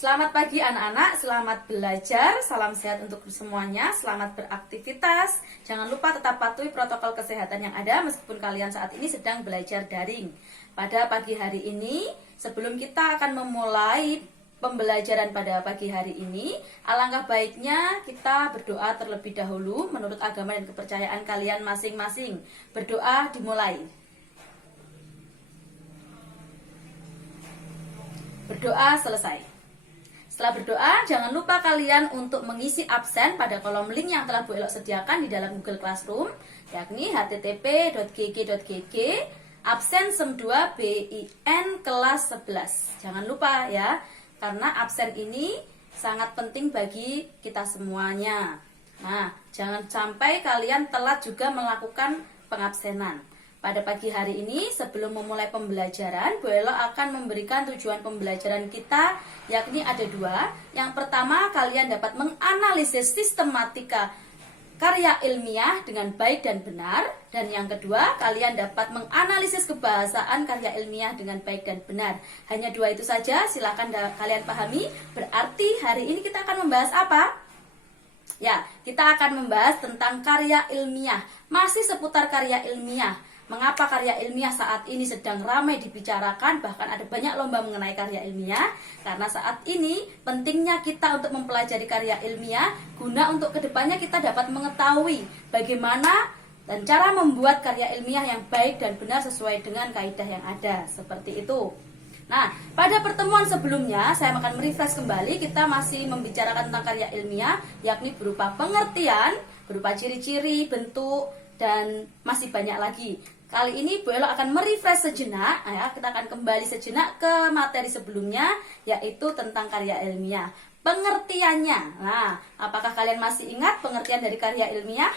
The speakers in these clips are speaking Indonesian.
Selamat pagi anak-anak, selamat belajar, salam sehat untuk semuanya, selamat beraktivitas. Jangan lupa tetap patuhi protokol kesehatan yang ada meskipun kalian saat ini sedang belajar daring. Pada pagi hari ini, sebelum kita akan memulai pembelajaran pada pagi hari ini, alangkah baiknya kita berdoa terlebih dahulu menurut agama dan kepercayaan kalian masing-masing. Berdoa dimulai. Berdoa selesai. Setelah berdoa, jangan lupa kalian untuk mengisi absen pada kolom link yang telah Bu Elok sediakan di dalam Google Classroom, yakni http://gg.gg absen sem 2 BIN kelas 11. Jangan lupa ya, karena absen ini sangat penting bagi kita semuanya. Nah, jangan sampai kalian telat juga melakukan pengabsenan. Pada pagi hari ini, sebelum memulai pembelajaran, Bu Elok akan memberikan tujuan pembelajaran kita, yakni ada dua. Yang pertama, kalian dapat menganalisis sistematika karya ilmiah dengan baik dan benar. Dan yang kedua, kalian dapat menganalisis kebahasaan karya ilmiah dengan baik dan benar. Hanya dua itu saja, silakan kalian pahami. Berarti hari ini kita akan membahas apa? Ya, kita akan membahas tentang karya ilmiah. Masih seputar karya ilmiah. Mengapa karya ilmiah saat ini sedang ramai dibicarakan, bahkan ada banyak lomba mengenai karya ilmiah? Karena saat ini pentingnya kita untuk mempelajari karya ilmiah, guna untuk kedepannya kita dapat mengetahui bagaimana dan cara membuat karya ilmiah yang baik dan benar sesuai dengan kaidah yang ada. Seperti itu. Nah, pada pertemuan sebelumnya saya akan merefresh kembali. Kita masih membicarakan tentang karya ilmiah, yakni berupa pengertian, berupa ciri-ciri, bentuk, dan masih banyak lagi. Kali ini Bu Elok akan merefresh sejenak, ya, kita akan kembali sejenak ke materi sebelumnya, yaitu tentang karya ilmiah. Pengertiannya, nah, apakah kalian masih ingat pengertian dari karya ilmiah?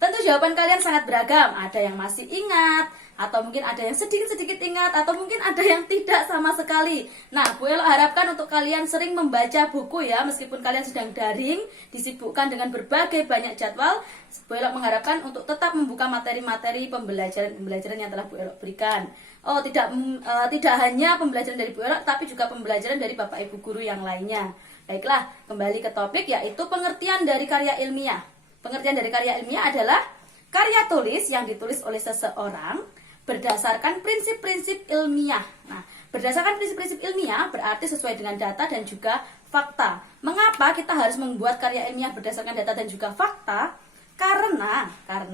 Tentu jawaban kalian sangat beragam, ada yang masih ingat, atau mungkin ada yang sedikit-sedikit ingat, atau mungkin ada yang tidak sama sekali. Nah, Bu Elok harapkan untuk kalian sering membaca buku ya, meskipun kalian sedang daring, disibukkan dengan berbagai banyak jadwal. Bu Elok mengharapkan untuk tetap membuka materi-materi pembelajaran yang telah Bu Elok berikan. Oh, tidak hanya pembelajaran dari Bu Elok, tapi juga pembelajaran dari Bapak Ibu guru yang lainnya. Baiklah, kembali ke topik, yaitu pengertian dari karya ilmiah. Pengertian dari karya ilmiah adalah karya tulis yang ditulis oleh seseorang berdasarkan prinsip-prinsip ilmiah. Nah, berdasarkan prinsip-prinsip ilmiah berarti sesuai dengan data dan juga fakta. Mengapa kita harus membuat karya ilmiah berdasarkan data dan juga fakta? Karena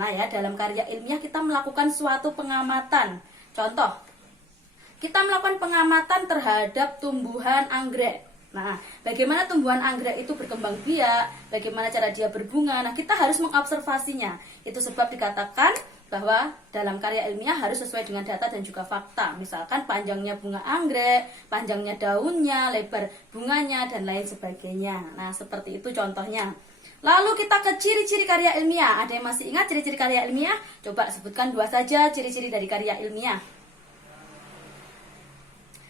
ya dalam karya ilmiah kita melakukan suatu pengamatan. Contoh, kita melakukan pengamatan terhadap tumbuhan anggrek. Nah, bagaimana tumbuhan anggrek itu berkembang biak, bagaimana cara dia berbunga. Nah, kita harus mengobservasinya. Itu sebab dikatakan bahwa dalam karya ilmiah harus sesuai dengan data dan juga fakta. Misalkan panjangnya bunga anggrek, panjangnya daunnya, lebar bunganya, dan lain sebagainya. Nah, seperti itu contohnya. Lalu kita ke ciri-ciri karya ilmiah. Ada yang masih ingat ciri-ciri karya ilmiah? Coba sebutkan dua saja ciri-ciri dari karya ilmiah.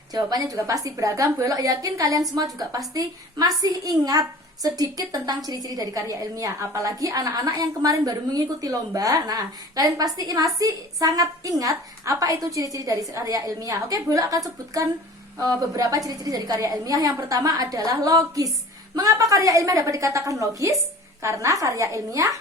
Jawabannya juga pasti beragam. Bu Elok yakin kalian semua juga pasti masih ingat sedikit tentang ciri-ciri dari karya ilmiah. Apalagi anak-anak yang kemarin baru mengikuti lomba. Nah, kalian pasti masih sangat ingat apa itu ciri-ciri dari karya ilmiah. Oke, Bu Elok akan sebutkan beberapa ciri-ciri dari karya ilmiah. Yang pertama adalah logis. Mengapa karya ilmiah dapat dikatakan logis? Karena karya ilmiah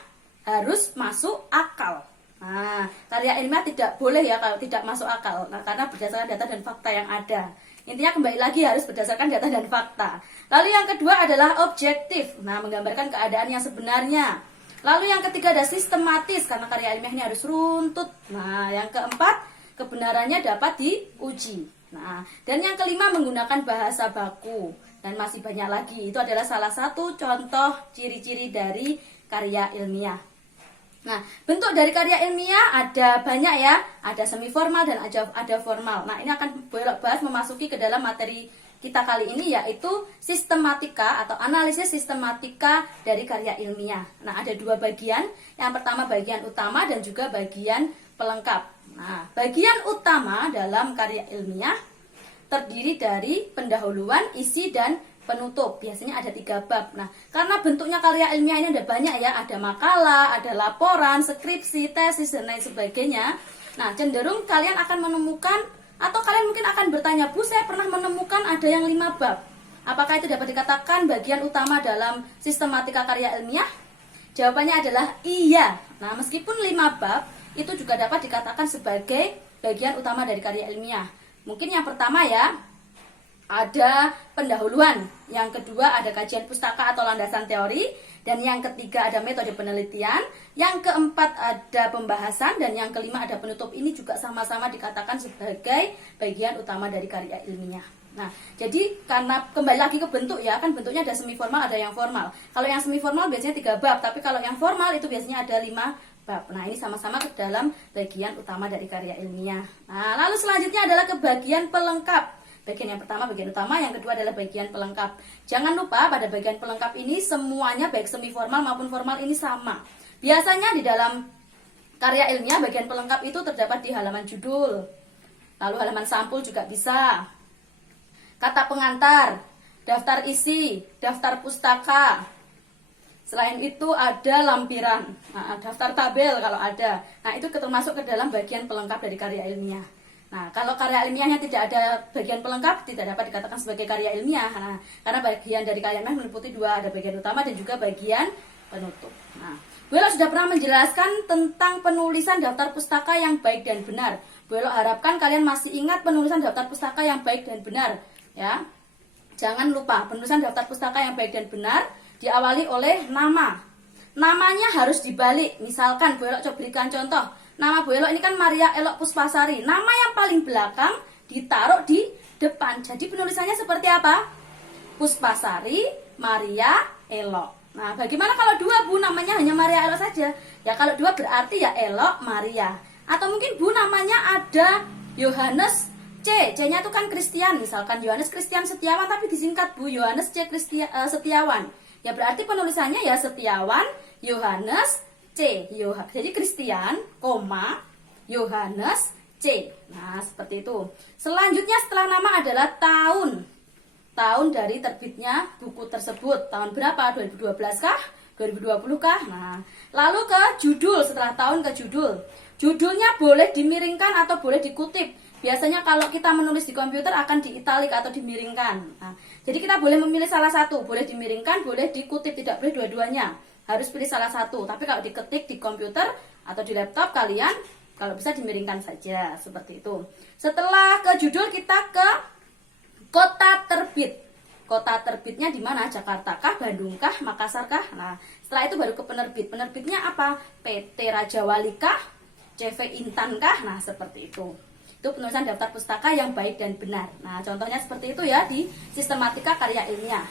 harus masuk akal. Nah, karya ilmiah tidak boleh ya kalau tidak masuk akal. Nah, karena berdasarkan data dan fakta yang ada. Intinya kembali lagi harus berdasarkan data dan fakta. Lalu yang kedua adalah objektif. Nah, menggambarkan keadaan yang sebenarnya. Lalu yang ketiga ada sistematis, karena karya ilmiah ini harus runtut. Nah, yang keempat, kebenarannya dapat diuji. Nah, dan yang kelima menggunakan bahasa baku. Dan masih banyak lagi. Itu adalah salah satu contoh ciri-ciri dari karya ilmiah. Nah, bentuk dari karya ilmiah ada banyak ya, ada semi formal dan ada formal. Nah, ini akan Bu Elok bahas memasuki ke dalam materi kita kali ini, yaitu sistematika atau analisis sistematika dari karya ilmiah. Nah, ada dua bagian. Yang pertama bagian utama dan juga bagian pelengkap. Nah, bagian utama dalam karya ilmiah terdiri dari pendahuluan, isi, dan penutup. Biasanya ada 3 bab. Nah, karena bentuknya karya ilmiah ini ada banyak ya, ada makalah, ada laporan, skripsi, tesis, dan lain sebagainya. Nah, cenderung kalian akan menemukan Atau kalian mungkin akan bertanya, Bu, saya pernah menemukan ada yang 5 bab. Apakah itu dapat dikatakan bagian utama dalam sistematika karya ilmiah? Jawabannya adalah iya. Nah, meskipun 5 bab, itu juga dapat dikatakan sebagai bagian utama dari karya ilmiah. Mungkin yang pertama ya, ada pendahuluan. Yang kedua ada kajian pustaka atau landasan teori. Dan yang ketiga ada metode penelitian. Yang keempat ada pembahasan. Dan yang kelima ada penutup. Ini juga sama-sama dikatakan sebagai bagian utama dari karya ilmiah. Nah, jadi karena kembali lagi ke bentuk ya, kan bentuknya ada semi formal, ada yang formal. Kalau yang semi formal biasanya 3 bab, tapi kalau yang formal itu biasanya ada 5 bab. Nah, ini sama-sama ke dalam bagian utama dari karya ilmiah. Nah, lalu selanjutnya adalah ke bagian pelengkap. Bagian yang pertama bagian utama, yang kedua adalah bagian pelengkap. Jangan lupa pada bagian pelengkap ini semuanya baik semi formal maupun formal ini sama. Biasanya di dalam karya ilmiah bagian pelengkap itu terdapat di halaman judul. Lalu halaman sampul juga bisa. Kata pengantar, daftar isi, daftar pustaka. Selain itu ada lampiran, daftar tabel kalau ada. Nah, itu termasuk ke dalam bagian pelengkap dari karya ilmiah. Nah, kalau karya ilmiahnya tidak ada bagian pelengkap, tidak dapat dikatakan sebagai karya ilmiah. Nah, karena bagian dari karya ilmiah meliputi 2, ada bagian utama dan juga bagian penutup. Nah, Bu Elo sudah pernah menjelaskan tentang penulisan daftar pustaka yang baik dan benar. Bu Elo harapkan kalian masih ingat penulisan daftar pustaka yang baik dan benar. Ya, jangan lupa penulisan daftar pustaka yang baik dan benar diawali oleh nama. Namanya harus dibalik. Misalkan Bu Elo coba berikan contoh. Nama Bu Elo ini kan Maria Elok Puspasari. Nama yang paling belakang ditaruh di depan. Jadi penulisannya seperti apa? Puspasari Maria Elok. Nah, bagaimana kalau 2 Bu namanya hanya Maria Elok saja? Ya kalau 2 berarti ya Elok Maria. Atau mungkin Bu namanya ada Yohanes C-nya itu kan Kristian, misalkan Yohanes Kristian Setiawan, tapi disingkat Bu Yohanes C Setiawan. Ya berarti penulisannya ya Setiawan Yohanes C. Jadi Kristian, Yohanes C. Nah, seperti itu. Selanjutnya setelah nama adalah tahun. Tahun dari terbitnya buku tersebut. Tahun berapa? 2012 kah? 2020 kah? Nah, lalu ke judul, setelah tahun ke judul. Judulnya boleh dimiringkan atau boleh dikutip. Biasanya kalau kita menulis di komputer akan di italik atau dimiringkan. Nah, jadi kita boleh memilih salah satu, boleh dimiringkan, boleh dikutip, tidak boleh dua-duanya. Harus pilih salah satu. Tapi kalau diketik di komputer atau di laptop kalian, kalau bisa dimiringkan saja, seperti itu. Setelah ke judul kita ke kota terbit. Kota terbitnya di mana? Jakarta kah, Bandung kah, Makassar kah? Nah, setelah itu baru ke penerbit. Penerbitnya apa? PT Raja Wali kah? CV Intan kah? Nah, seperti itu. Itu penulisan daftar pustaka yang baik dan benar. Nah, contohnya seperti itu ya di sistematika karya ilmiah.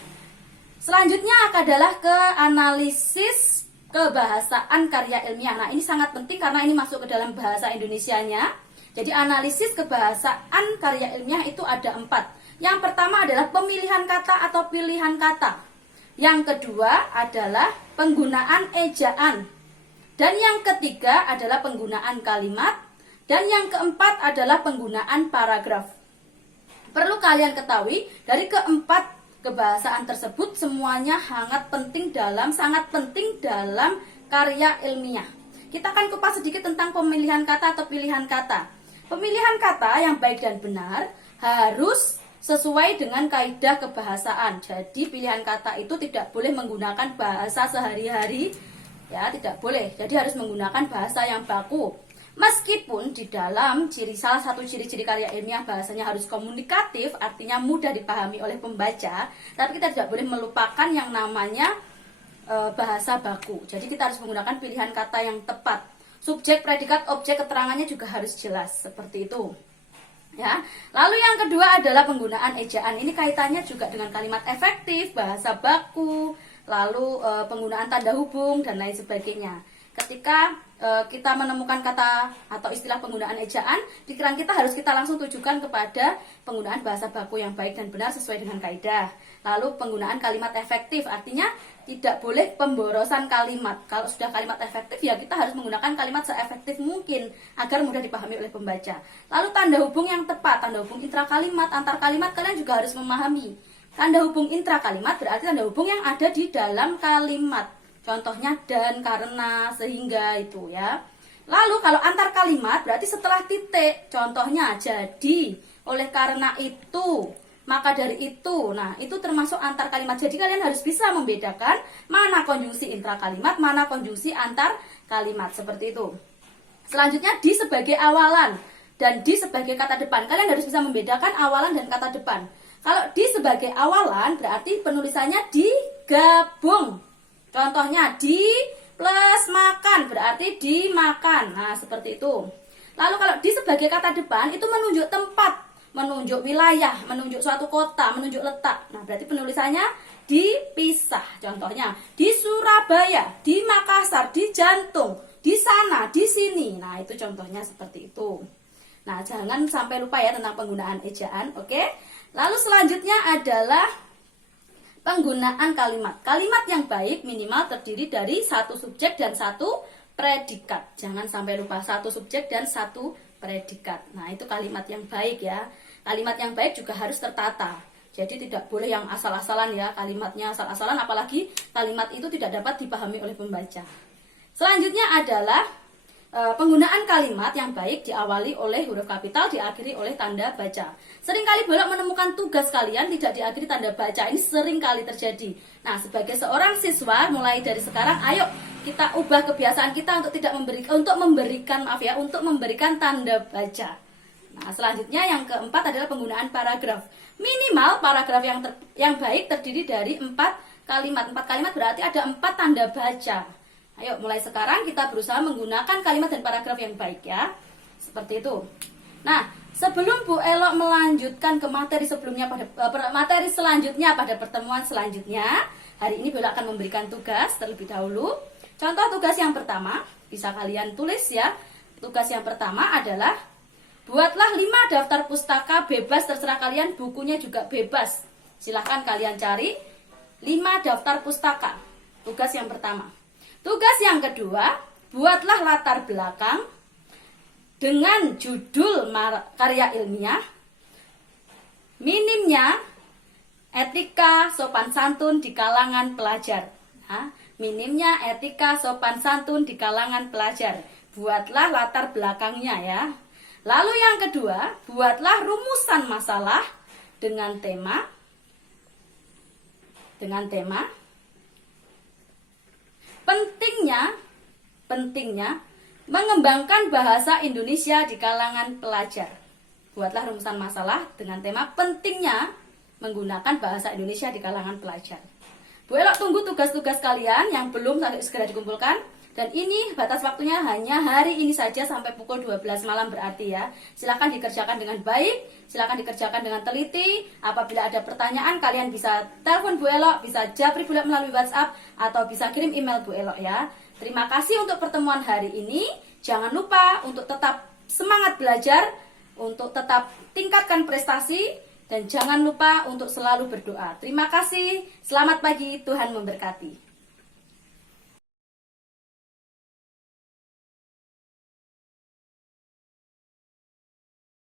Selanjutnya adalah ke analisis kebahasaan karya ilmiah. Nah, ini sangat penting karena ini masuk ke dalam bahasa Indonesianya. Jadi analisis kebahasaan karya ilmiah itu ada 4. Yang pertama adalah pemilihan kata atau pilihan kata. Yang kedua adalah penggunaan ejaan. Dan yang ketiga adalah penggunaan kalimat. Dan yang keempat adalah penggunaan paragraf. Perlu kalian ketahui, dari keempat kebahasaan tersebut semuanya sangat penting dalam karya ilmiah. Kita akan kupas sedikit tentang pemilihan kata atau pilihan kata. Pemilihan kata yang baik dan benar harus sesuai dengan kaidah kebahasaan. Jadi pilihan kata itu tidak boleh menggunakan bahasa sehari-hari, ya tidak boleh. Jadi harus menggunakan bahasa yang baku. Meskipun di dalam salah satu ciri-ciri karya ilmiah bahasanya harus komunikatif, artinya mudah dipahami oleh pembaca, tapi kita tidak boleh melupakan yang namanya bahasa baku. Jadi kita harus menggunakan pilihan kata yang tepat. Subjek, predikat, objek, keterangannya juga harus jelas, seperti itu. Ya. Lalu yang kedua adalah penggunaan ejaan. Ini kaitannya juga dengan kalimat efektif, bahasa baku, lalu penggunaan tanda hubung dan lain sebagainya. Ketika kita menemukan kata atau istilah penggunaan ejaan, pikiran kita harus kita langsung tujukan kepada penggunaan bahasa baku yang baik dan benar sesuai dengan kaidah. Lalu penggunaan kalimat efektif, artinya tidak boleh pemborosan kalimat. Kalau sudah kalimat efektif ya kita harus menggunakan kalimat seefektif mungkin agar mudah dipahami oleh pembaca. Lalu tanda hubung yang tepat, tanda hubung intra kalimat, antar kalimat kalian juga harus memahami. Tanda hubung intra kalimat berarti tanda hubung yang ada di dalam kalimat. Contohnya dan, karena, sehingga itu ya. Lalu kalau antar kalimat berarti setelah titik. Contohnya jadi, oleh karena itu, maka dari itu. Nah, itu termasuk antar kalimat. Jadi kalian harus bisa membedakan mana konjungsi intra kalimat, mana konjungsi antar kalimat. Seperti itu. Selanjutnya di sebagai awalan dan di sebagai kata depan. Kalian harus bisa membedakan awalan dan kata depan. Kalau di sebagai awalan berarti penulisannya digabung. Contohnya di plus makan berarti dimakan. Nah, seperti itu. Lalu kalau di sebagai kata depan itu menunjuk tempat, menunjuk wilayah, menunjuk suatu kota, menunjuk letak. Nah, berarti penulisannya dipisah. Contohnya di Surabaya, di Makassar, di Jantung, di sana, di sini. Nah, itu contohnya seperti itu. Nah, jangan sampai lupa ya tentang penggunaan ejaan, oke? Lalu selanjutnya adalah penggunaan kalimat. Kalimat yang baik minimal terdiri dari satu subjek dan satu predikat. Jangan sampai lupa satu subjek dan satu predikat. Nah, itu kalimat yang baik ya. Kalimat yang baik juga harus tertata. Jadi tidak boleh yang asal-asalan ya. Kalimatnya asal-asalan, apalagi kalimat itu tidak dapat dipahami oleh pembaca. Selanjutnya adalah penggunaan kalimat yang baik diawali oleh huruf kapital, diakhiri oleh tanda baca. Seringkali bolak menemukan tugas kalian tidak diakhiri tanda baca. Ini sering kali terjadi. Nah, sebagai seorang siswa, mulai dari sekarang, ayo kita ubah kebiasaan kita untuk memberikan tanda baca. Nah, selanjutnya yang keempat adalah penggunaan paragraf. Minimal paragraf yang baik terdiri dari 4 kalimat. 4 kalimat berarti ada 4 tanda baca. Ayo mulai sekarang kita berusaha menggunakan kalimat dan paragraf yang baik ya. Seperti itu. Nah, sebelum Bu Elok melanjutkan ke materi selanjutnya pada pertemuan selanjutnya, hari ini Bu Elok akan memberikan tugas terlebih dahulu. Contoh tugas yang pertama, bisa kalian tulis ya. Tugas yang pertama adalah buatlah 5 daftar pustaka bebas, terserah kalian, bukunya juga bebas. Silahkan kalian cari 5 daftar pustaka. Tugas yang pertama. Tugas yang kedua, buatlah latar belakang dengan judul karya ilmiah, minimnya etika sopan santun di kalangan pelajar. Nah, minimnya etika sopan santun di kalangan pelajar. Buatlah latar belakangnya ya. Lalu yang kedua, buatlah rumusan masalah dengan tema pentingnya mengembangkan bahasa Indonesia di kalangan pelajar. Buatlah rumusan masalah dengan tema pentingnya menggunakan bahasa Indonesia di kalangan pelajar. Bu Elok tunggu tugas-tugas kalian yang belum segera dikumpulkan. Dan ini batas waktunya hanya hari ini saja sampai pukul 12 malam berarti ya. Silakan dikerjakan dengan baik, silakan dikerjakan dengan teliti. Apabila ada pertanyaan kalian bisa telepon Bu Elok, bisa japri Bu Elok melalui WhatsApp, atau bisa kirim email Bu Elok ya. Terima kasih untuk pertemuan hari ini. Jangan lupa untuk tetap semangat belajar, untuk tetap tingkatkan prestasi, dan jangan lupa untuk selalu berdoa. Terima kasih, selamat pagi, Tuhan memberkati.